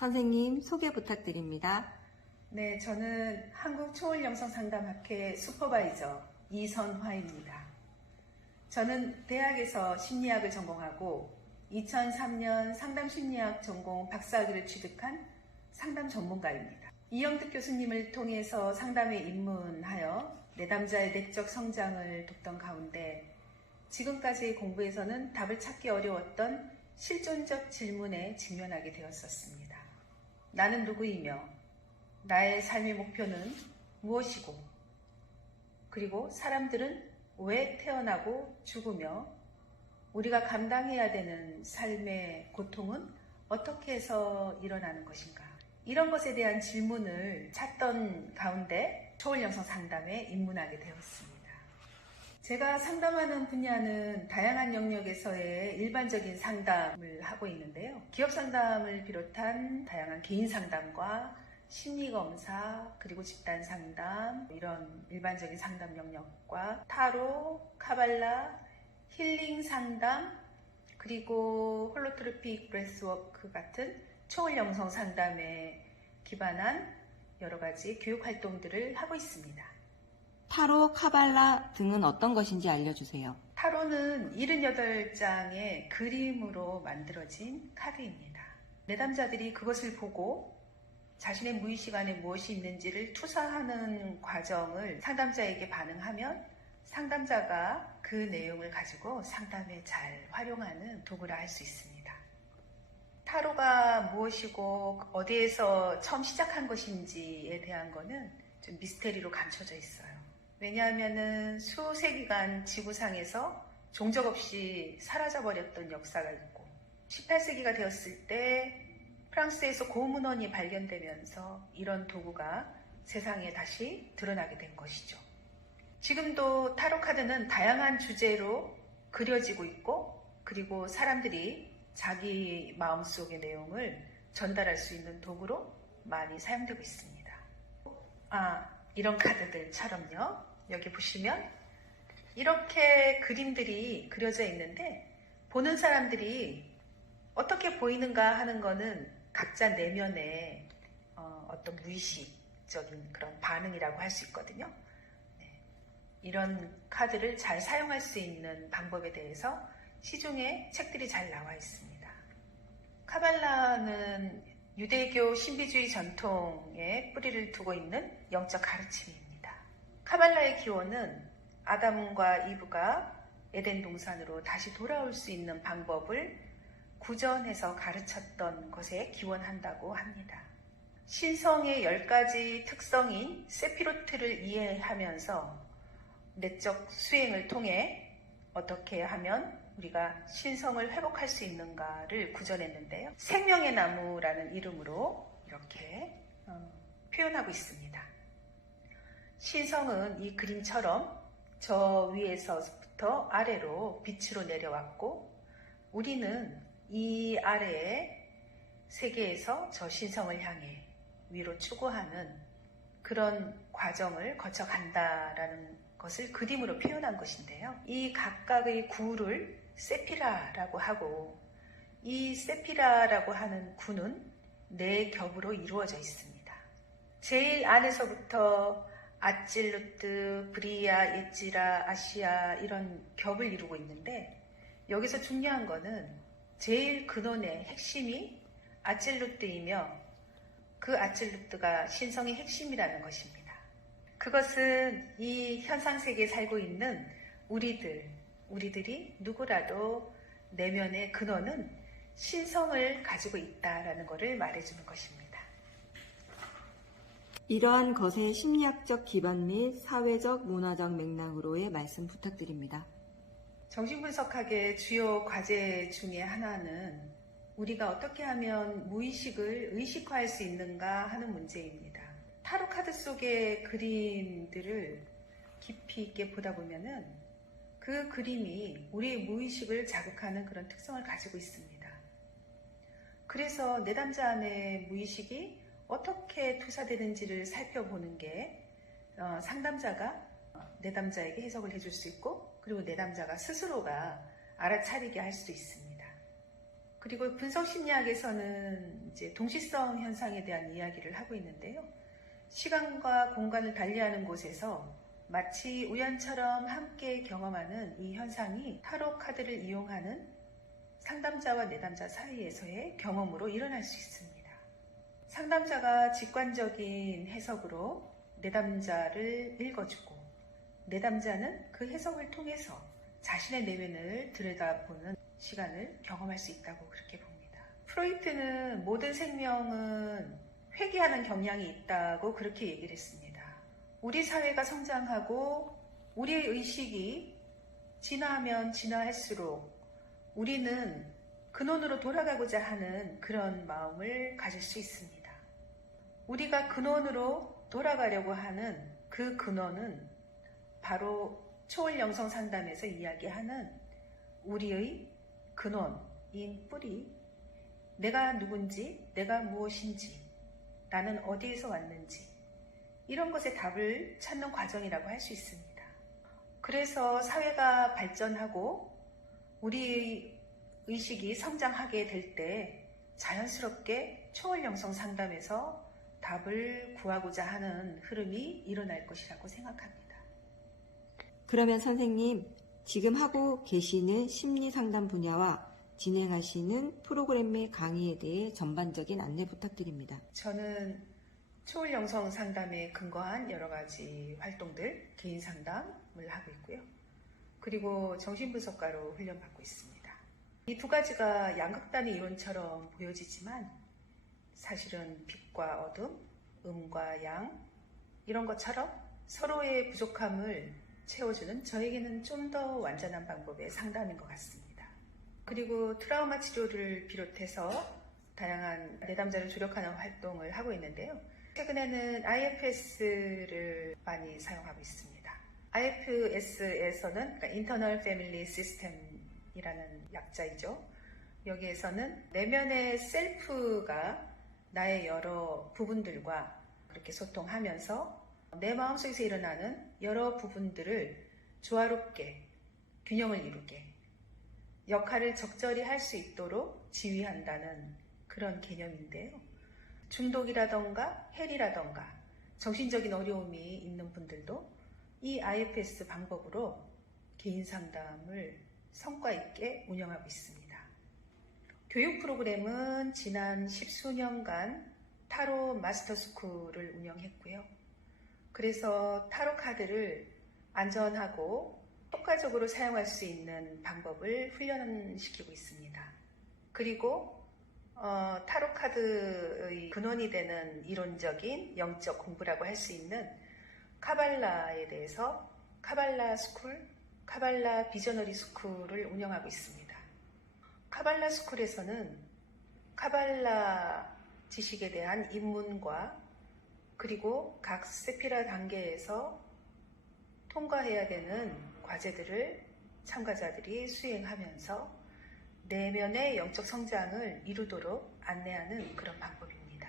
선생님 소개 부탁드립니다. 네, 저는 한국초월영성상담학회 슈퍼바이저 이선화입니다. 저는 대학에서 심리학을 전공하고 2003년 상담심리학 전공 박사학위를 취득한 상담 전문가입니다. 이영득 교수님을 통해서 상담에 입문하여 내담자의 내적 성장을 돕던 가운데 지금까지의 공부에서는 답을 찾기 어려웠던 실존적 질문에 직면하게 되었었습니다. 나는 누구이며 나의 삶의 목표는 무엇이고, 그리고 사람들은 왜 태어나고 죽으며 우리가 감당해야 되는 삶의 고통은 어떻게 해서 일어나는 것인가, 이런 것에 대한 질문을 찾던 가운데 초월영성 상담에 입문하게 되었습니다. 제가 상담하는 분야는 다양한 영역에서의 일반적인 상담을 하고 있는데요. 기업 상담을 비롯한 다양한 개인 상담과 심리검사, 그리고 집단 상담, 이런 일반적인 상담 영역과 타로, 카발라, 힐링 상담, 그리고 홀로트로픽 브레스워크 같은 초월영성 상담에 기반한 여러 가지 교육 활동들을 하고 있습니다. 타로, 카발라 등은 어떤 것인지 알려주세요. 타로는 78장의 그림으로 만들어진 카드입니다. 내담자들이 그것을 보고 자신의 무의식 안에 무엇이 있는지를 투사하는 과정을 상담자에게 반응하면 상담자가 그 내용을 가지고 상담에 잘 활용하는 도구라 할 수 있습니다. 타로가 무엇이고 어디에서 처음 시작한 것인지에 대한 거는 좀 미스테리로 감춰져 있어요. 왜냐하면 수세기간 지구상에서 종적 없이 사라져버렸던 역사가 있고 18세기가 되었을 때 프랑스에서 고문원이 발견되면서 이런 도구가 세상에 다시 드러나게 된 것이죠. 지금도 타로 카드는 다양한 주제로 그려지고 있고, 그리고 사람들이 자기 마음속의 내용을 전달할 수 있는 도구로 많이 사용되고 있습니다. 이런 카드들처럼요. 여기 보시면 이렇게 그림들이 그려져 있는데 보는 사람들이 어떻게 보이는가 하는 거는 각자 내면의 어떤 무의식적인 그런 반응이라고 할 수 있거든요. 이런 카드를 잘 사용할 수 있는 방법에 대해서 시중에 책들이 잘 나와 있습니다. 카발라는 유대교 신비주의 전통에 뿌리를 두고 있는 영적 가르침입니다. 카발라의 기원은 아담과 이브가 에덴 동산으로 다시 돌아올 수 있는 방법을 구전해서 가르쳤던 것에 기원한다고 합니다. 신성의 10가지 특성인 세피로트를 이해하면서 내적 수행을 통해 어떻게 하면 우리가 신성을 회복할 수 있는가를 구전했는데요. 생명의 나무라는 이름으로 이렇게 표현하고 있습니다. 신성은 이 그림처럼 저 위에서부터 아래로 빛으로 내려왔고, 우리는 이 아래의 세계에서 저 신성을 향해 위로 추구하는 그런 과정을 거쳐간다라는 것을 그림으로 표현한 것인데요. 이 각각의 구를 세피라라고 하고, 이 세피라라고 하는 구는 4겹으로 이루어져 있습니다. 제일 안에서부터 아찔루트, 브리야, 예찌라, 아시아 이런 겹을 이루고 있는데, 여기서 중요한 거는 제일 근원의 핵심이 아찔루트이며 그 아찔루트가 신성의 핵심이라는 것입니다. 그것은 이 현상세계에 살고 있는 우리들이 누구라도 내면의 근원은 신성을 가지고 있다라는 것을 말해주는 것입니다. 이러한 것의 심리학적 기반 및 사회적, 문화적 맥락으로의 말씀 부탁드립니다. 정신분석학의 주요 과제 중에 하나는 우리가 어떻게 하면 무의식을 의식화할 수 있는가 하는 문제입니다. 타로 카드 속의 그림들을 깊이 있게 보다 보면은 그 그림이 우리의 무의식을 자극하는 그런 특성을 가지고 있습니다. 그래서 내담자 안의 무의식이 어떻게 투사되는지를 살펴보는 게 상담자가 내담자에게 해석을 해줄 수 있고, 그리고 내담자가 스스로가 알아차리게 할 수 있습니다. 그리고 분석심리학에서는 이제 동시성 현상에 대한 이야기를 하고 있는데요. 시간과 공간을 달리하는 곳에서 마치 우연처럼 함께 경험하는 이 현상이 타로 카드를 이용하는 상담자와 내담자 사이에서의 경험으로 일어날 수 있습니다. 상담자가 직관적인 해석으로 내담자를 읽어주고 내담자는 그 해석을 통해서 자신의 내면을 들여다보는 시간을 경험할 수 있다고 그렇게 봅니다. 프로이트는 모든 생명은 회귀하는 경향이 있다고 그렇게 얘기를 했습니다. 우리 사회가 성장하고 우리의 의식이 진화하면 진화할수록 우리는 근원으로 돌아가고자 하는 그런 마음을 가질 수 있습니다. 우리가 근원으로 돌아가려고 하는 그 근원은 바로 초월영성 상담에서 이야기하는 우리의 근원인 뿌리, 내가 누군지, 내가 무엇인지, 나는 어디에서 왔는지 이런 것에 답을 찾는 과정이라고 할 수 있습니다. 그래서 사회가 발전하고 우리의 의식이 성장하게 될 때 자연스럽게 초월영성 상담에서 답을 구하고자 하는 흐름이 일어날 것이라고 생각합니다. 그러면 선생님, 지금 하고 계시는 심리상담 분야와 진행하시는 프로그램의 강의에 대해 전반적인 안내 부탁드립니다. 저는 초월영성 상담에 근거한 여러 가지 활동들, 개인 상담을 하고 있고요. 그리고 정신분석가로 훈련받고 있습니다. 이 두 가지가 양극단의 이론처럼 보여지지만 사실은 빛과 어둠, 음과 양 이런 것처럼 서로의 부족함을 채워주는 저에게는 좀 더 완전한 방법의 상담인 것 같습니다. 그리고 트라우마 치료를 비롯해서 다양한 내담자를 조력하는 활동을 하고 있는데요. 최근에는 IFS를 많이 사용하고 있습니다. IFS에서는 그러니까 Internal Family System이라는 약자이죠. 여기에서는 내면의 셀프가 나의 여러 부분들과 그렇게 소통하면서 내 마음속에서 일어나는 여러 부분들을 조화롭게 균형을 이루게 역할을 적절히 할 수 있도록 지휘한다는 그런 개념인데요. 중독이라던가 헬이라던가 정신적인 어려움이 있는 분들도 이 IFS 방법으로 개인 상담을 성과 있게 운영하고 있습니다. 교육 프로그램은 지난 10수년간 타로 마스터 스쿨을 운영했고요. 그래서 타로 카드를 안전하고 효과적으로 사용할 수 있는 방법을 훈련시키고 있습니다. 그리고 타로 카드의 근원이 되는 이론적인 영적 공부라고 할 수 있는 카발라에 대해서 카발라 스쿨, 카발라 비저너리 스쿨을 운영하고 있습니다. 카발라 스쿨에서는 카발라 지식에 대한 입문과 그리고 각 세피라 단계에서 통과해야 되는 과제들을 참가자들이 수행하면서 내면의 영적 성장을 이루도록 안내하는 그런 방법입니다.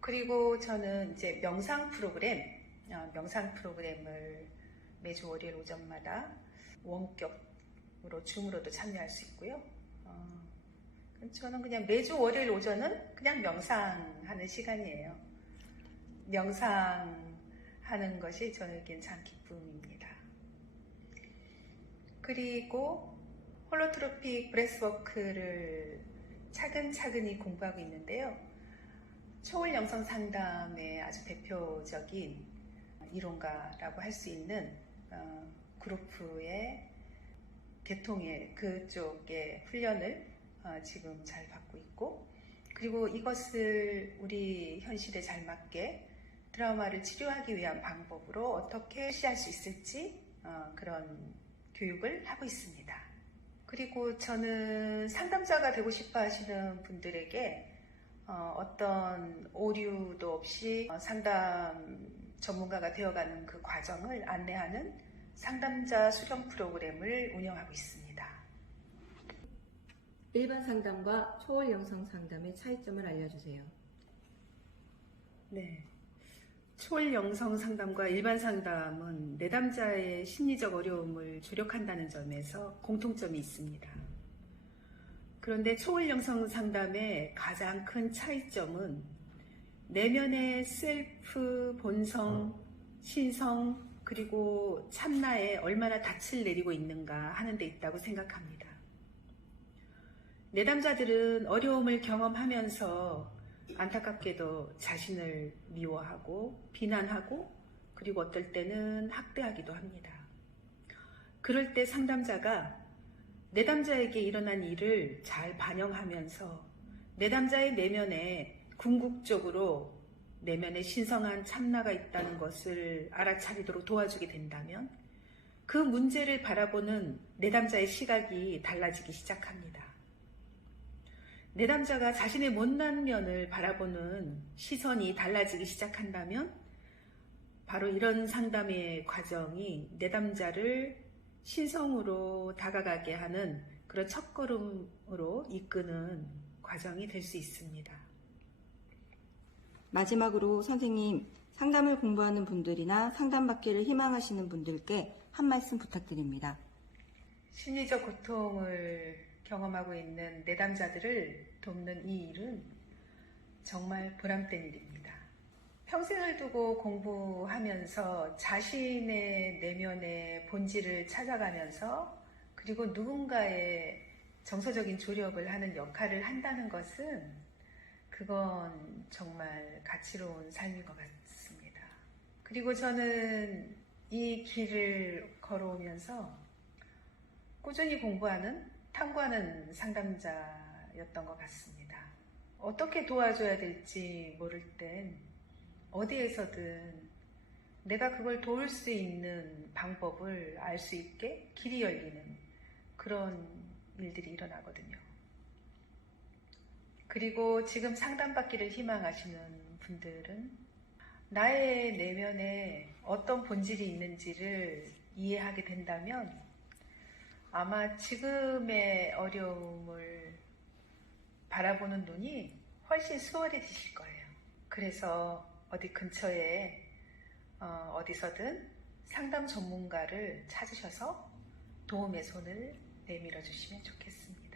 그리고 저는 이제 명상 프로그램을 매주 월요일 오전마다 원격으로 줌으로도 참여할 수 있고요. 저는 그냥 매주 월요일 오전은 그냥 명상하는 시간이에요. 명상하는 것이 저에겐 참 기쁨입니다. 그리고 홀로트로픽 브레스워크를 차근차근히 공부하고 있는데요. 초월 영성 상담의 아주 대표적인 이론가라고 할 수 있는 그룹의 계통의 그쪽의 훈련을 지금 잘 받고 있고, 그리고 이것을 우리 현실에 잘 맞게 트라우마를 치료하기 위한 방법으로 어떻게 시할 수 있을지 그런 교육을 하고 있습니다. 그리고 저는 상담자가 되고 싶어 하시는 분들에게 어떤 오류도 없이 상담 전문가가 되어가는 그 과정을 안내하는 상담자 수련 프로그램을 운영하고 있습니다. 일반 상담과 초월 영상 상담의 차이점을 알려주세요. 네. 초월 영성 상담과 일반 상담은 내담자의 심리적 어려움을 조력한다는 점에서 공통점이 있습니다. 그런데 초월 영성 상담의 가장 큰 차이점은 내면의 셀프, 본성, 신성, 그리고 참나에 얼마나 닻을 내리고 있는가 하는 데 있다고 생각합니다. 내담자들은 어려움을 경험하면서 안타깝게도 자신을 미워하고 비난하고 그리고 어떨 때는 학대하기도 합니다. 그럴 때 상담자가 내담자에게 일어난 일을 잘 반영하면서 내담자의 내면에 궁극적으로 내면에 신성한 참나가 있다는 것을 알아차리도록 도와주게 된다면 그 문제를 바라보는 내담자의 시각이 달라지기 시작합니다. 내담자가 자신의 못난 면을 바라보는 시선이 달라지기 시작한다면 바로 이런 상담의 과정이 내담자를 신성으로 다가가게 하는 그런 첫걸음으로 이끄는 과정이 될 수 있습니다. 마지막으로 선생님, 상담을 공부하는 분들이나 상담받기를 희망하시는 분들께 한 말씀 부탁드립니다. 심리적 고통을 경험하고 있는 내담자들을 돕는 이 일은 정말 보람된 일입니다. 평생을 두고 공부하면서 자신의 내면의 본질을 찾아가면서 그리고 누군가의 정서적인 조력을 하는 역할을 한다는 것은 그건 정말 가치로운 삶인 것 같습니다. 그리고 저는 이 길을 걸어오면서 꾸준히 공부하는, 탐구하는 상담자였던 것 같습니다. 어떻게 도와줘야 될지 모를 땐 어디에서든 내가 그걸 도울 수 있는 방법을 알 수 있게 길이 열리는 그런 일들이 일어나거든요. 그리고 지금 상담받기를 희망하시는 분들은 나의 내면에 어떤 본질이 있는지를 이해하게 된다면 아마 지금의 어려움을 바라보는 눈이 훨씬 수월해지실 거예요. 그래서 어디 근처에 어디서든 상담 전문가를 찾으셔서 도움의 손을 내밀어 주시면 좋겠습니다.